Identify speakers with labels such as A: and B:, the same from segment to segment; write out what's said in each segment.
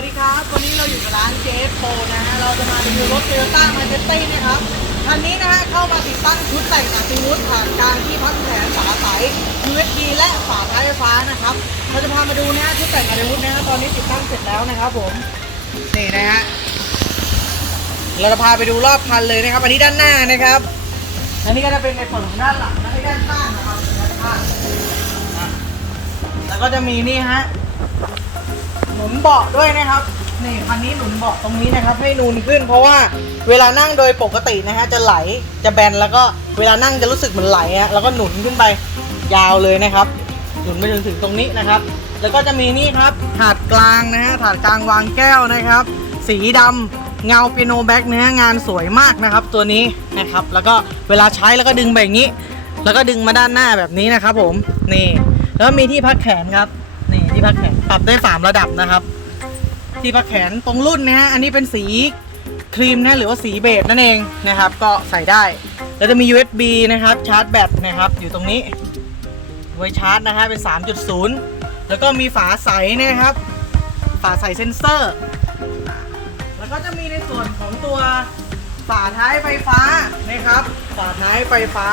A: วัสดีครับ วันนี้เราอยู่กับร้านเจฟโปนะฮะ เราจะมารีวิวรถโตโยต้ามาเจตี้นะครับ คันนี้นะฮะเข้ามาติดตั้งชุดแต่งอัติวุธผ่านการที่พักแผนฝาใส USB และฝาท้ายไฟฟ้านะครับ เราจะพามาดูนะฮะชุดแต่งอัติวุธนะฮะตอนนี้ติดตั้งเสร็จแล้วนะครับผม นี่นะฮะ เราจะพาไปดูรอบคันเลยนะครับ อันนี้ด้านหน้านะครับ อันนี้ก็จะเป็นในส่วนของด้านหลังและด้านข้างนะครับด้านข้างแล้วก็จะมีนี่ฮะ หนุนเบาะด้วยนะครับนี่คันนี้หนุนเบาะตรงนี้นะครับ ให้นูนขึ้น เพราะว่าเวลานั่งโดยปกตินะฮะจะไหลจะแบนแล้วก็เวลานั่งจะรู้สึกเหมือนไหลฮะแล้วก็หนุนขึ้นไปยาวเลยนะครับ หนุนไปจนถึงตรงนี้นะครับ แล้วก็จะมีนี่ครับถาดกลางนะฮะถาดกลางวางแก้วนะครับ สีดำเงาเปียโนแบ็กนะฮะงานสวยมากนะครับ ตัวนี้นะครับ แล้วก็เวลาใช้แล้วก็ดึงไปอย่างนี้ แล้วก็ดึงมาด้านหน้าแบบนี้นะครับ ผมนี่แล้วมีที่พักแขนครับ ที่พักแขนปรับได้ 3 ระดับนะครับ ที่พักแขนตรงรุ่นนะฮะ อันนี้เป็นสีครีมนะหรือว่าสีเบจนั่นเองนะครับ ก็ใส่ได้ แล้วจะมี USB นะครับ ชาร์จแบตนะครับ อยู่ตรงนี้ ไว้ชาร์จนะฮะ เป็น 3.0 แล้วก็มีฝาใสนะครับ ฝาใสเซนเซอร์ แล้วก็จะมีในส่วนของตัวฝาท้ายไฟฟ้านะครับ ฝาท้ายไฟฟ้า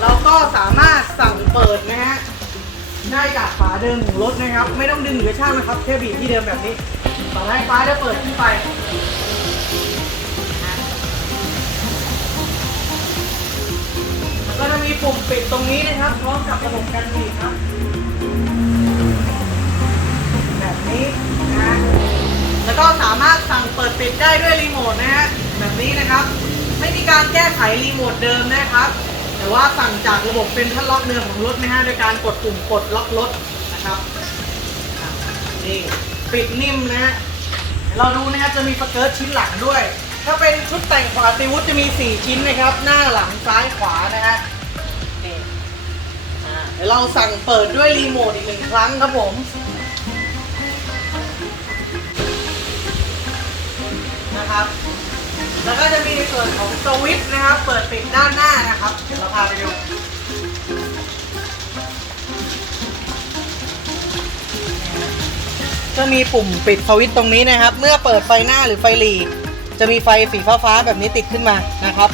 A: เราก็สามารถสั่งเปิดนะฮะ ได้จากฝา เดิมของรถนะครับ ไม่ต้องดึงหรือช่างนะครับแค่บีบที่เดิมแบบนี้ฝาท้ายฟ้าจะเปิดขึ้นไปแล้วก็จะมีปุ่มปิดตรงนี้นะครับพร้อมกับระบบกันบีบครับแบบนี้นะแล้วก็สามารถสั่งเปิดปิดได้ด้วยรีโมทนะฮะแบบนี้นะครับ ไม่มีการแก้ไขรีโมทเดิมนะครับแต่ว่าสั่งจากระบบเป็นทันล็อกเนื้อของรถนะฮะโดยการกดปุ่มกดล็อกรถ นะครับนี่ปิดนิ่มนะฮะเราดูนะฮะจะมีสเกิร์ตชิ้นหลังด้วย ถ้าเป็นชุดแต่งขวาติวุฒจะมี 4 ชิ้นนะครับ หน้าหลังซ้ายขวานะฮะนี่อ่าเดี๋ยวเราสั่งเปิดด้วยรีโมทอีกหนึ่งครั้งครับผมนะครับ แล้วก็จะมีในส่วนของสวิตช์นะครับ เปิดปิดด้านหน้านะครับเดี๋ยวเราพาไปดู จะมีปุ่มปิดสวิตช์ตรงนี้นะครับ เมื่อเปิดไฟหน้าหรือไฟหลีจะมีไฟสีฟ้าๆแบบนี้ติดขึ้นมานะครับ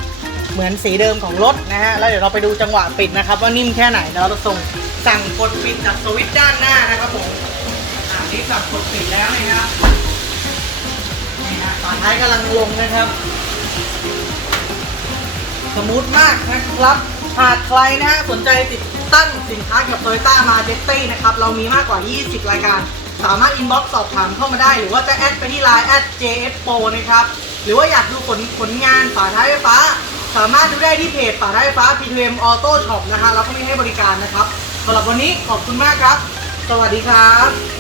A: เหมือนสีเดิมของรถนะฮะแล้วเดี๋ยวเราไปดูจังหวะปิดนะครับ ว่านิ่มแค่ไหนแล้วเราส่งสั่งกดปิดจากสวิตช์ด้านหน้านะครับผมอ่านี่สั่งกดปิดแล้วนะครับนี่นะฝาท้ายกำลังลงนะครับ สมูทมากนะครับหากใครนะฮะสนใจติดตั้งสินค้ากับโตโยต้ามาเจตตี้นะครับ เรามีมากกว่า 20 รายการ สามารถอินบ็อกซ์สอบถามเข้ามาได้ หรือว่าจะแอดไปที่ไลน์แอด JFPro นะครับ หรือว่าอยากดูผลผลงานฝาท้ายไฟฟ้า สามารถดูได้ที่เพจฝาท้ายไฟฟ้า P2M Auto Shop นะฮะเราก็มีให้บริการนะครับสำหรับวันนี้ขอบคุณมากครับ สวัสดีครับ